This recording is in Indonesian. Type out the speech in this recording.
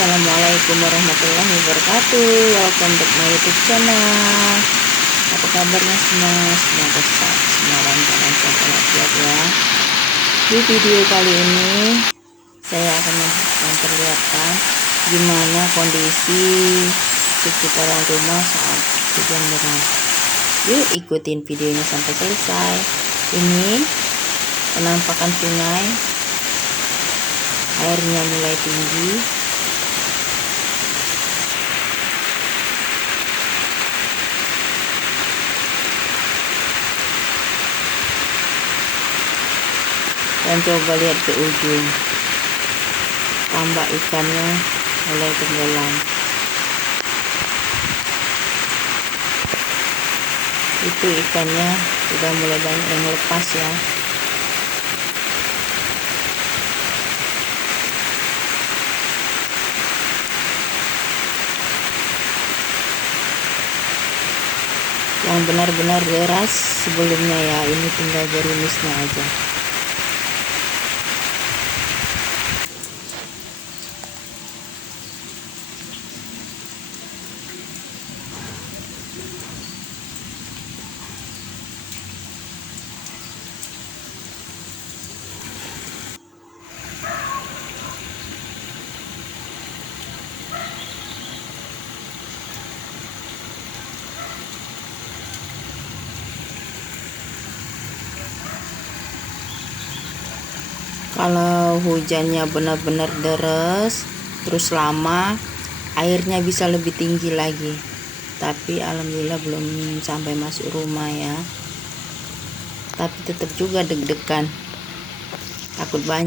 Assalamualaikum warahmatullahi wabarakatuh. Welcome back my YouTube channel. Apa kabarnya semua? Semoga semua lancar walafiat ya. Di video kali ini saya akan memperlihatkan gimana kondisi sekitaran rumah saat hujan deras. Yuk ikutin videonya sampai selesai. Ini penampakan sungai, airnya mulai tinggi. Dan coba lihat ke ujung, tambak ikannya mulai tenggelam. Itu ikannya sudah mulai banyak yang lepas ya. Yang benar-benar deras sebelumnya ya, ini tinggal gerimisnya aja. Kalau hujannya benar-benar deras terus lama, airnya bisa lebih tinggi lagi, tapi alhamdulillah belum sampai masuk rumah ya. Tapi tetap juga deg-degan, takut banyak.